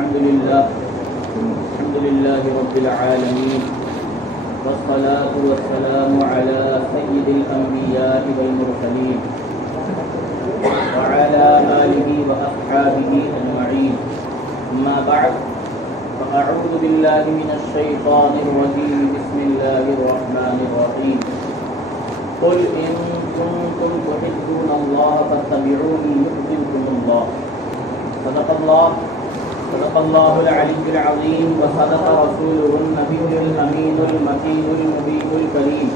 الحمد لله رب العالمين والصلاة والسلام على سيد الأنبياء والمرسلين وعلى آله وأصحابه أجمعين. أما بعد فأعوذ بالله من الشيطان الرجيم. بسم الله الرحمن الرحيم. قل إن كنتم تحبون الله فاتبعوني يحببكم الله. صدق الله العلي العظيم وصدق رسوله النبي الأمين المكين المبين الكريم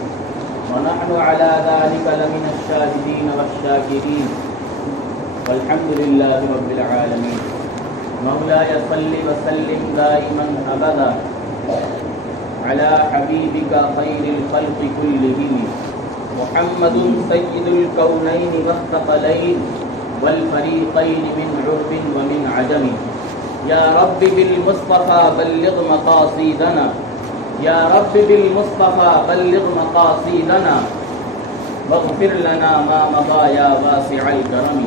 ونحن على ذلك لمن الشاهدين والشاكرين والحمد لله رب العالمين. مولاي صل وسلم دائما أبدا على حبيبك خير الخلق كلهم محمد سيد الكونين والثقلين والفريقين من عرب ومن عجم. يا رب بالمصطفى بلغ مقاصدنا يا رب بالمصطفى بلغ مقاصدنا واغفر لنا ما مضى يا واسع الكرم.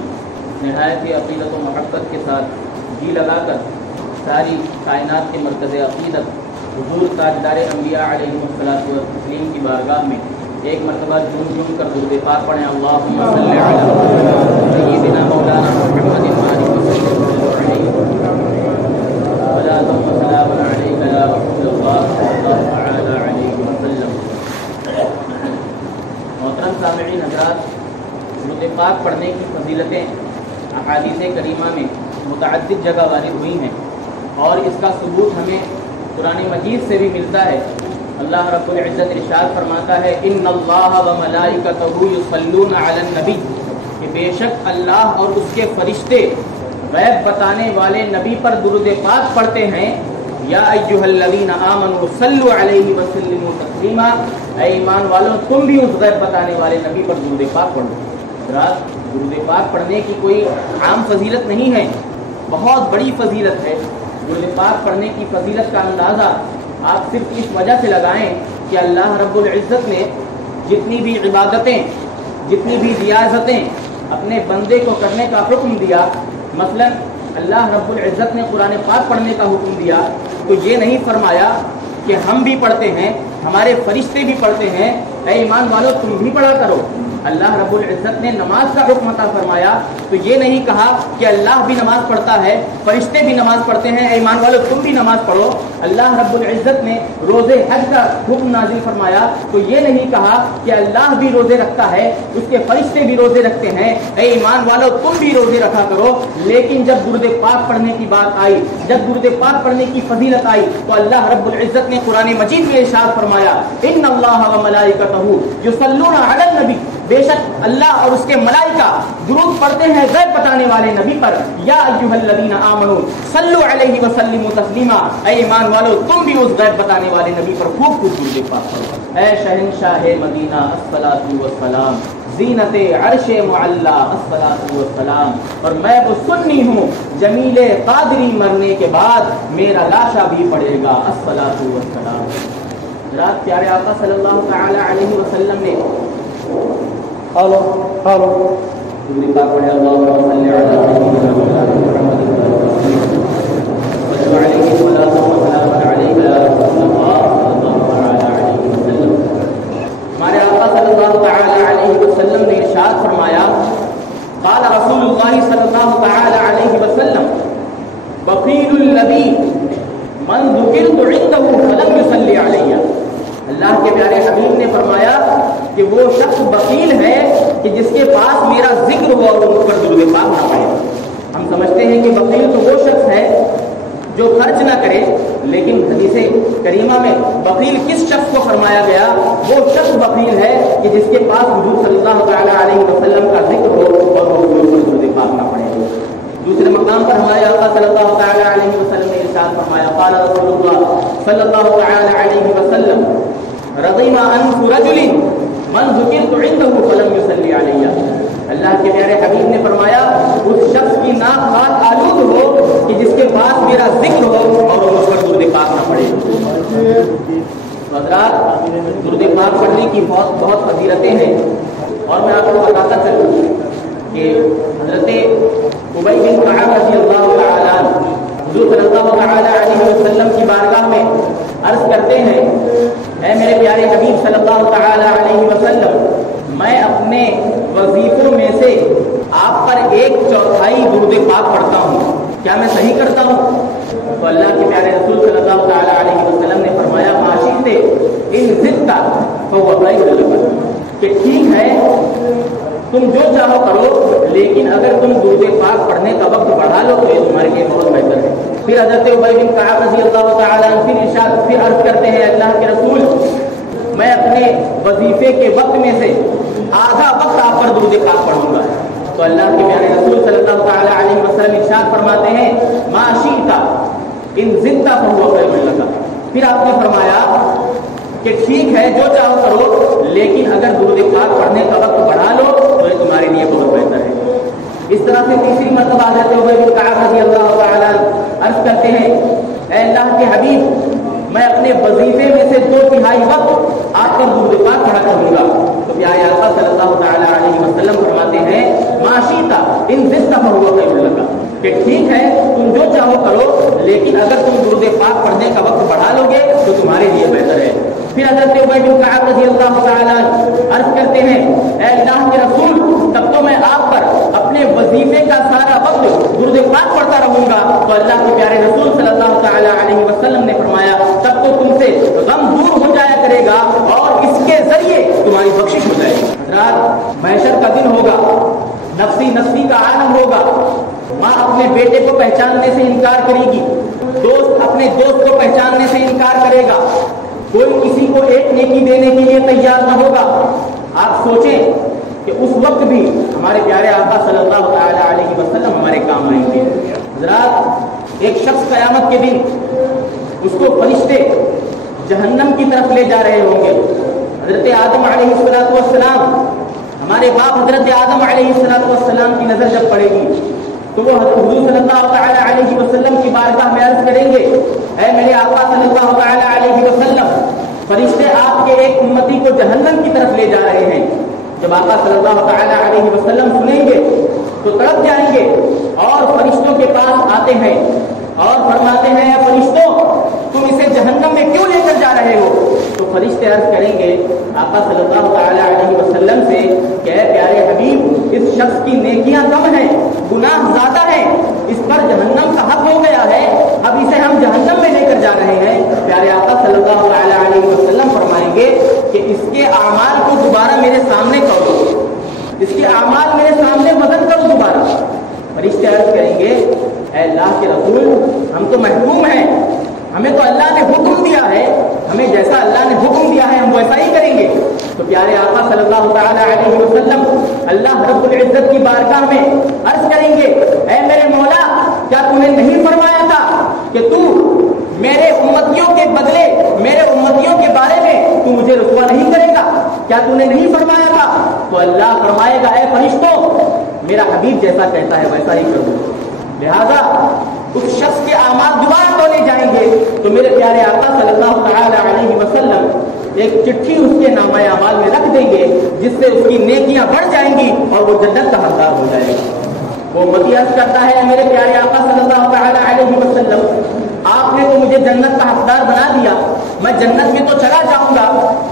نہایت ہی عقیدت و محبت کے ساتھ جی لگا کر ساری کائنات کے مرکز عقیدت حضور تاجدار انبیاء علیہ الصلوۃ والتسلیم کی بارگاہ میں ایک مرتبہ جھوم جھوم کر درود پاک پڑھیں. اللہم صل علی سیدنا مولانا محمد وآلہ وسلم علیہ صلاۃ و سلام علیک یا رسول اللہ صلی اللہ تعالی علیہ وسلم. محترم سامعین حضرات، درود پاک پڑھنے کی فضیلتیں احادیث کریمہ میں متعدد جگہ وارد ہوئی ہیں اور اس کا ثبوت ہمیں قرآن مجید سے بھی ملتا ہے. اللہ رب العزت ارشاد فرماتا ہے ان اللہ و ملائکتہ یصلون علی النبی، کہ بے شک اللہ اور اس کے فرشتے غیب بتانے والے نبی پر درود پاک پڑھتے ہیں. یا ایھا الذین آمنوا صلوا علیہ وسلموا تسلیما، اے ایمان والوں تم بھی اس غیب بتانے والے نبی پر درود پاک پڑھو. رات درود پاک پڑھنے کی کوئی عام فضیلت نہیں ہے، بہت بڑی فضیلت ہے. درود پاک پڑھنے کی فضیلت کا اندازہ آپ صرف اس وجہ سے لگائیں کہ اللہ رب العزت نے جتنی بھی عبادتیں، جتنی بھی ریاضتیں اپنے بندے کو کرنے کا حکم دیا، مثلا اللہ رب العزت نے قرآن پاک پڑھنے کا حکم دیا تو یہ نہیں فرمایا کہ ہم بھی پڑھتے ہیں، ہمارے فرشتے بھی پڑھتے ہیں، اے ایمان والو تم بھی پڑھا کرو. اللہ رب العزت نے نماز کا حکم عطا فرمایا تو یہ نہیں کہا کہ اللہ بھی نماز پڑھتا ہے، فرشتے بھی نماز پڑھتے ہیں، اے ایمان والو تم بھی نماز پڑھو. اللہ رب العزت نے روزے حج کا حکم نازل فرمایا تو یہ نہیں کہا کہ اللہ بھی روزے رکھتا ہے، اس کے فرشتے بھی روزے رکھتے ہیں، اے ایمان والو تم بھی روزے رکھا کرو. لیکن جب درود پاک پڑھنے کی بات آئی، جب درود پاک پڑھنے کی فضیلت آئی تو اللہ رب العزت نے قرآن مجید میں ارشاد فرمایا ان اللہ و ملائکتہ یصلون علی النبی، بے شک اللہ اور اس کے ملائکہ درود پڑھتے ہیں غیب بتانے والے نبی پر. یا ایھا الذین آمنوا صلوا علیہ وسلموا تسلیما، اے ایمان والو تم بھی اس غیب بتانے والے نبی پر خوب خوب درود پاک پڑھو. اے شہنشاہ مدینہ الصلاۃ والسلام، زینت عرش معلی الصلاۃ والسلام، اور میں وہ سنی ہوں جمیل قادری مرنے کے بعد میرا لاشا بھی پڑے گا الصلاۃ والسلام. رات پیارے آقا صلی اللہ تعالی علیہ وسلم نے درود پاک پڑھے. اللہم صل علی سیدنا مولانا محمد وعلى آلہ الصلاۃ والسلام علیک یا رسول اللہ صلی اللہ تعالی علیہ وسلم. ہمارے آقا صلی اللہ تعالی علیہ وسلم نے ارشاد فرمایا قال رسول اللہ صلی اللہ تعالی علیہ وسلم بخیل الذی من ذکرت عنده فلم يصلی علی. اللہ کے پیارے حبیب نے فرمایا کہ وہ شخص بخیل ہے کہ جس کے پاس میرا ذکر ہوا اور اس پر درود پاک نہ پڑھے. ہم سمجھتے ہیں کہ بخیل تو وہ شخص ہے جو خرچ نہ کرے، لیکن حدیث کریمہ میں بخیل کس شخص کو فرمایا گیا؟ وہ شخص بخیل ہے کہ جس کے پاس حضور صلی اللہ تعالی علیہ وسلم کا ذکر ہو اور وہ درود پاک نہ پڑھے. دوسرے مقام پر ہمارے آقا صلی اللہ تعالی علیہ وسلم نے ارشاد فرمایا قال رسول اللہ صلی اللہ تعالی علیہ وسلم رغم انف رجل من ذکرت عنده فلم يصلی علی. اللہ کے پیارے حبیب نے فرمایا اس شخص کی ناک خاک آلود ہو کہ جس کے پاس میرا ذکر ہو اور وہ اس پر درود پاک نہ پڑھے. حضرات درود پاک پڑھنے کی بہت فضیلتیں ہیں اور میں آپ کو بتاتا چلوں کہ حضرت ابی بن کعب رضی اللہ تعالی عنہ حضور صلی اللہ تعالی علیہ وسلم کی بارگاہ میں عرض کرتے ہیں اے میرے پیارے حبیب صلی اللہ تعالی علیہ وسلم میں اپنے وظیفوں میں سے آپ پر 1/4 درود پاک پڑھتا ہوں، کیا میں صحیح کرتا ہوں؟ تو اللہ کے پیارے رسول صلی اللہ تعالی علیہ وسلم نے فرمایا معاشی ان زدت فهو خیر لک، کہ ٹھیک ہے تم جو چاہو کرو، لیکن اگر تم درود پاک پڑھنے کا وقت بڑھا لو تو یہ تمہارے لیے بہت بہتر ہے۔ پھر حضرت ابی بن کعب رضی اللہ تعالی عنہ پھر عرض کرتے ہیں اللہ کے رسول میں اپنے وظیفے کے وقت میں سے آدھا وقت آپ پر درود پاک پڑھوں گا۔ تو اللہ کے پیارے رسول صلی اللہ تعالی علیہ وسلم ارشاد فرماتے ہیں ما شئت ان زدت فهو خیر لک، پھر آپ نے فرمایا کہ ٹھیک ہے جو چاہو کرو، لیکن اگر درود پاک پڑھنے کا وقت بڑھا لو تو یہ تمہارے لیے بہت بہتر ہے۔ اس طرح سے تیسری مرتبہ حضرت ابی بن کعب رضی اللہ تعالی عرض کرتے ہیں اے اللہ کے حبیب میں اپنے وظیفے میں سے 2/3 وقت آپ پر درود پاک پڑھا کروں گا۔ تو پیارے آقا صلی اللہ تعالی علیہ وسلم فرماتے ہیں ما شئت ان زدت فهو خیر لک، کہ ٹھیک ہے تم جو چاہو کرو، لیکن اگر تم درود پاک پڑھنے کا وقت بڑھا لو گے تو تمہارے لیے بہتر ہے۔ پھر حضرت ابی بن کعب رضی اللہ تعالی عرض کرتے ہیں اے اللہ کے رسول تب تو میں آپ پر اپنے وظیفے کا سارا وقت درود پاک پڑھتا رہوں گا۔ تو اللہ کے پیارے رسول صلی اللہ تعالی علیہ وسلم نے فرمایا تب تو تم سے غم دور ہو جایا کرے گا اور اس کے ذریعے تمہاری بخشش ہو جائے گی۔ حضرات محشر کا دن ہوگا، نفسی کا عالم ہوگا، ماں اپنے بیٹے کو پہچاننے سے انکار کرے گی، دوست اپنے دوست کو پہچاننے سے انکار کرے گا، کوئی کسی کو ایک نیکی دینے کے لیے تیار نہ ہوگا۔ آپ سوچیں کہ اس وقت بھی ہمارے پیارے آقا صلی اللہ تعالی علیہ وسلم ہمارے کام آئیں گے۔ حضرات ایک شخص قیامت کے دن اس کو فرشتے جہنم کی طرف لے جا رہے ہوں گے۔ حضرت آدم علیہ السلام ہمارے باپ حضرت آدم علیہ السلام کی نظر جب پڑے گی تو وہ حضور صلی اللہ تعالی علیہ وسلم کی بارگاہ میں عرض کریں گے اے میرے آقا صلی اللہ تعالی علیہ وسلم فرشتے آپ کے ایک امتی کو جہنم کی طرف لے جا رہے ہیں۔ جب آقا صلی اللہ تعالی علیہ وسلم سنیں گے تو تڑپ جائیں گے اور فرشتوں کے پاس آتے ہیں اور فرماتے ہیں اے فرشتوں تم اسے جہنم میں کیوں لے کر جا رہے ہو؟ تو فرشتے عرض کریں گے آقا صلی اللہ تعالی علیہ وسلم سے کہ اے پیارے حبیب اس شخص کی نیکیاں کم ہیں، گناہ زیادہ ہیں، اس پر جہنم کا حق ہو گیا ہے، اب اسے ہم جہنم میں لے کر جا رہے ہیں۔ پیارے آقا صلی اللہ تعالی علیہ وسلم فرمائیں گے کہ اس کے اعمال کو دوبارہ میرے سامنے کرو، اس کے اعمال میرے سامنے وزن کرو دوبارہ۔ فرشتے عرض کریں گے اے اللہ کے رسول ہم تو محکوم ہیں، ہمیں تو اللہ نے حکم دیا ہے، ہمیں جیسا اللہ نے حکم دیا ہے ہم ویسا ہی کریں گے۔ تو پیارے آقا صلی اللہ تعالی علیہ وسلم اللہ رب العزت کی بارگاہ میں عرض کریں گے اے میرے مولا کیا تم نے نہیں فرمایا تھا کہ تو میرے امتیوں کے بدلے میرے امتیوں کے بارے میں تو مجھے رسوا نہیں کرے گا؟ کیا تو نے نہیں فرمایا تھا؟ تو اللہ فرمائے گا اے فرشتوں میرا حبیب جیسا کہتا ہے ویسا ہی کروں، لہذا اس شخص کے اعمال دوبارہ تولے جائیں گے۔ تو میرے پیارے آقا صلی اللہ تعالی علیہ وسلم ایک چٹھی اس کے نامہ اعمال میں رکھ دیں گے جس سے اس کی نیکیاں بڑھ جائیں گی اور وہ جنت کا حقدار ہو جائے گا۔ وہ امتی عرض کرتا ہے میرے پیارے آقا صلی اللہ تعالی علیہ وسلم آپ نے تو مجھے جنت کا حقدار بنا دیا، میں جنت میں تو چلا جاؤں گا،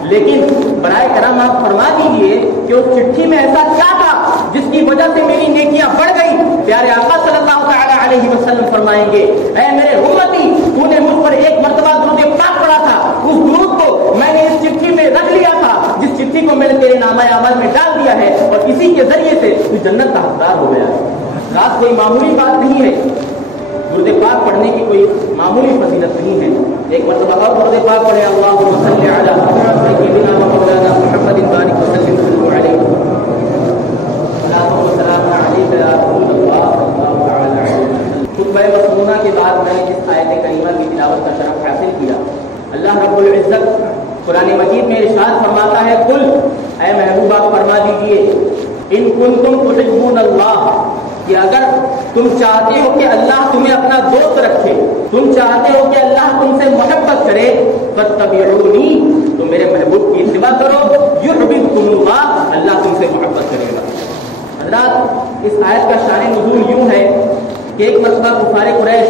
لیکن برائے کرم آپ فرما دیجیے کہ اس چٹھی میں ایسا کیا تھا جس کی وجہ سے میری نیکیاں بڑھ گئی؟ پیارے آقا صلی اللہ تعالی علیہ وسلم فرمائیں گے اے میرے امتی تو نے مجھ پر ایک مرتبہ درود پاک پڑھا تھا، اس درود کو میں نے اس چٹھی میں رکھ لیا تھا جس چٹھی کو میں نے تیرے نامہ اعمال میں ڈال دیا ہے اور اسی کے ذریعے سے تو جنت کا حقدار ہو گیا ہے۔ رات کوئی معمولی بات نہیں ہے، درود پاک پڑھنے کی کوئی معمولی فضیلت نہیں ہے۔ ایک مرتبہ اور درود پاک پڑھے اللہم صلی علی سیدنا و مولانا محمد بارک وسلم علیہ السلام علیکم یا رسول اللہ صلی اللہ تعالی علیہ وسلم۔ خطبہ مسنونہ کے بعد میں نے جس آیت کریمہ کی تلاوت کا شرف حاصل کیا، اللہ رب العزت قرآن مجید میں ارشاد فرماتا ہے قل اے محبوب آپ فرما دیجئے ان کنتم تحبون اللہ کہ اگر تم چاہتے ہو کہ اللہ تمہیں اپنا دوست رکھے، تم چاہتے ہو کہ اللہ تم سے محبت کرے فاتبعونی تو میرے محبوب کی اتباع کرو یحببکم اللہ اللہ تم سے محبت کرے گا۔ حضرات اس آیت کا شان نزول یوں ہے کہ ایک مرتبہ کفار قریش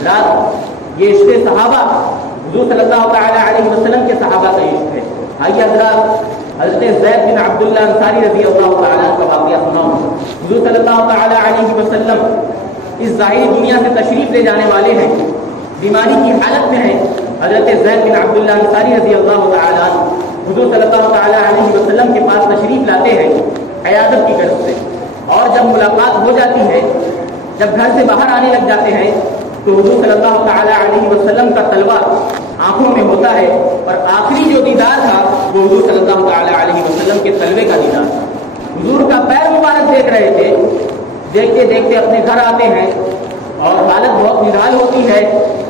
حضرات یہ عشق صحابہ حضور صلی اللہ تعالیٰ علیہ وسلم کے صحابہ کا عشق ہے. آئیے حضرات حضرت زید بن عبداللہ انصاری رضی اللہ تعالیٰ کا واقعہ سناؤں. حضور صلی اللہ تعالیٰ علیہ وسلم اس ظاہری دنیا سے تشریف لے جانے والے ہیں, بیماری کی حالت میں ہیں. حضرت زید بن عبداللہ انصاری رضی اللہ تعالیٰ حضور صلی اللہ تعالیٰ علیہ وسلم کے پاس تشریف لاتے ہیں عیادت کی غرض سے, اور جب ملاقات ہو جاتی ہے, جب گھر سے باہر آنے لگ جاتے ہیں تو حضور صلی اللہ تعالیٰ علیہ وسلم کا طلبہ آنکھوں میں ہوتا ہے, اور آخری جو دیدار تھا وہ حضور صلی اللہ تعالیٰ علیہ وسلم کے طلبے کا دیدار تھا. حضور کا پیر مبارک دیکھ رہے تھے. دیکھتے دیکھتے اپنے گھر آتے ہیں اور حالت بہت نڈال ہوتی ہے,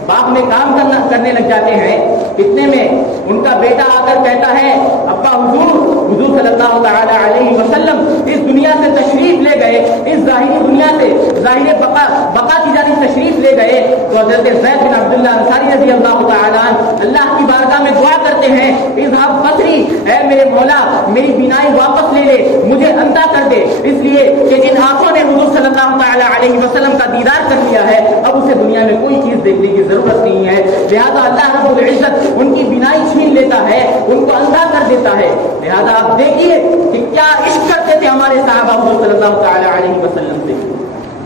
باغ میں کام کرنے لگ جاتے ہیں. اتنے میں ان کا بیٹا آ کر کہتا ہے ابا حضور صلی اللہ تعالیٰ علیہ وسلم اس دنیا سے تشریف لے گئے, اس ظاہری دنیا سے ظاہر بقا کی جانب تشریف لے گئے. تو حضرت زید بن عبداللہ انصاری رضی اللہ تعالیٰ اللہ کی بارگاہ میں دعا کرتے ہیں اذهب بصری, اے میرے مولا میری بینائی واپس لے لے, مجھے اندھا کر دے, اس لیے کہ جن آنکھوں نے حضور صلی اللہ تعالیٰ علیہ وسلم کا دیدار کر لیا ہے اب اسے دنیا میں کوئی چیز دیکھنے کی ضرورت نہیں ہے. لہذا اللہ رب العزت ان کی بینائی چھین لیتا ہے, ان کو اندھا کر دیتا ہے. لہذا آپ دیکھیے کہ کیا عشق کرتے تھے ہمارے صحابہ حضور صلی اللہ تعالیٰ علیہ وسلم سے.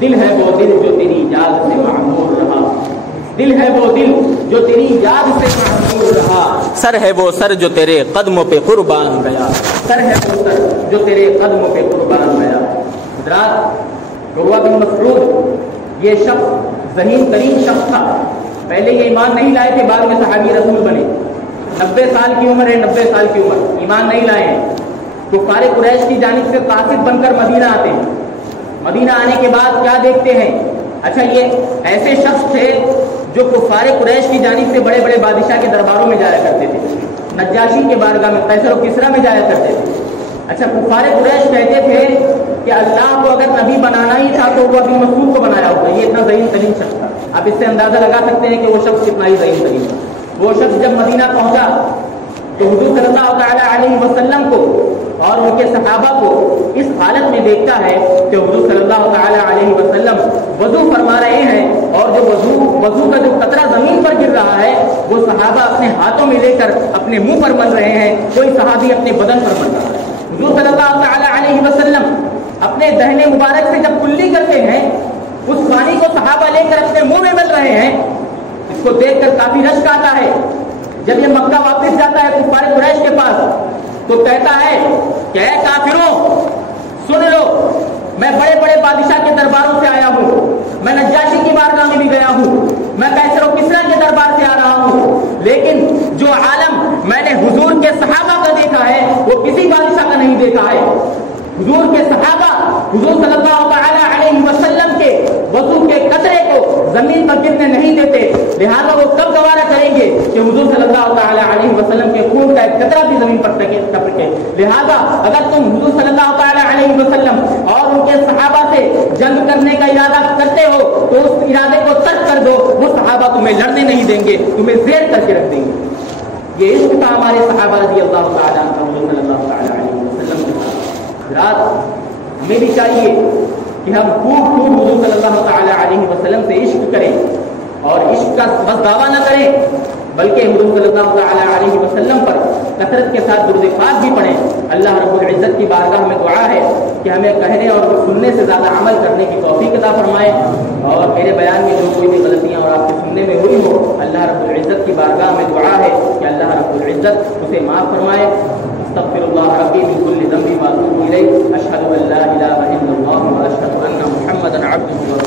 دل ہے وہ دل جو تیری یاد سے معمور رہا, دل ہے وہ دل جو تیری یاد سے معمور رہا, سر ہے وہ سر جو تیرے قدموں پہ قربان گیا, سر ہے وہ سر جو تیرے قدموں پہ قربان گیا. حضرات عروہ بن مسعود یہ شخص ذہین ترین شخص تھا. پہلے یہ ایمان نہیں لائے تھے, بعد میں صحابی رسول بنے. 90 سال کی عمر ہے, 90 سال کی عمر, ایمان نہیں لائے ہیں. کفار قریش کی جانب سے قاصد بن کر مدینہ آتے ہیں. مدینہ آنے کے بعد کیا دیکھتے ہیں, اچھا یہ ایسے شخص تھے جو کفار قریش کی جانب سے بڑے بڑے بادشاہ کے درباروں میں جایا کرتے تھے, نجاشی کے بارگاہ میں, قیصر و کسریٰ میں جایا کرتے تھے. اچھا کفار قریش کہتے تھے کہ اللہ کو اگر نبی بنانا ہی تھا تو وہ ابن مسعود کو بنایا ہوگا, یہ اتنا ذہین ترین شخص تھا. آپ اس سے اندازہ لگا سکتے ہیں کہ وہ شخص کتنا ہی ذہین ترین تھا. وہ شخص جب مدینہ پہنچا تو حضور صلی اللہ تعالیٰ علیہ وسلم کو اور ان کے صحابہ کو اس حالت میں دیکھتا ہے کہ حضور صلی اللہ تعالیٰ علیہ وسلم وضو فرما رہے ہیں, اور جو وضو کا جو قطرہ زمین پر گر رہا ہے وہ صحابہ اپنے ہاتھوں میں لے کر اپنے منہ پر مل رہے ہیں, کوئی صحابی اپنے بدن پر مل رہا ہے. حضور صلی اللہ تعالیٰ علیہ وسلم اپنے دہنے مبارک سے جب کلی کرتے ہیں اس پانی کو صحابہ لے کر اپنے منہ میں مل رہے ہیں. اس کو دیکھ کر کافی رشک آتا ہے. جب یہ مکہ واپس جاتا ہے کفار قریش کے پاس تو کہتا ہے کہ اے کافروں سن لو, میں بڑے بڑے بادشاہ کے درباروں سے آیا ہوں, میں نجاشی کی بارگاہ میں بھی گیا ہوں, میں قیصر و کسریٰ کے دربار سے آ رہا ہوں, لیکن جو عالم میں نے حضور کے صحابہ کا دیکھا ہے وہ کسی بادشاہ کا نہیں دیکھا ہے. حضور کے صحابہ حضور صلی اللہ تعالیٰ علیہ وسلم کے وضو کے قطرے کو زمین پر گرنے نہیں دیتے. لہذا وہ کب گوارا کریں گے کہ حضور صلی اللہ تعالیٰ علیہ وسلم کے خون کا ایک قطرہ بھی زمین پر ٹپکے. لہذا اگر تم حضور صلی اللہ تعالیٰ علیہ وسلم اور ان کے صحابہ سے جنگ کرنے کا ارادہ کرتے ہو تو اس ارادے کو ترک کر دو, وہ صحابہ تمہیں لڑنے نہیں دیں گے, تمہیں زیر کر کے رکھ دیں گے. یہ عشق تھا ہمارے صحابہ رضی اللہ تعالیٰ عنہ صلی اللہ تعالیٰ علیہ وسلم کے ساتھ. رات ہمیں بھی چاہیے کہ ہم خوب حضور صلی اللہ تعالیٰ علیہ وسلم سے عشق کریں, اور عشق کا بس دعویٰ نہ کریں بلکہ حضور صلی اللہ تعالیٰ علیہ وسلم پر کثرت کے ساتھ درود پاک بھی پڑھیں. اللہ رب العزت کی بارگاہ میں دعا ہے کہ ہمیں کہنے اور سننے سے زیادہ عمل کرنے کی توفیق عطا فرمائے, اور میرے بیان میں جو کوئی بھی غلطیاں اور آپ کے سننے میں ہوئی ہو اللہ رب العزت کی بارگاہ میں دعا ہے کہ اللہ رب العزت اسے معاف فرمائے. استغفر اللہ ربی من کل ذنب واتوب الیہ. اشہد ان لا الہ الا اللہ واشہد ان محمدا عبدہ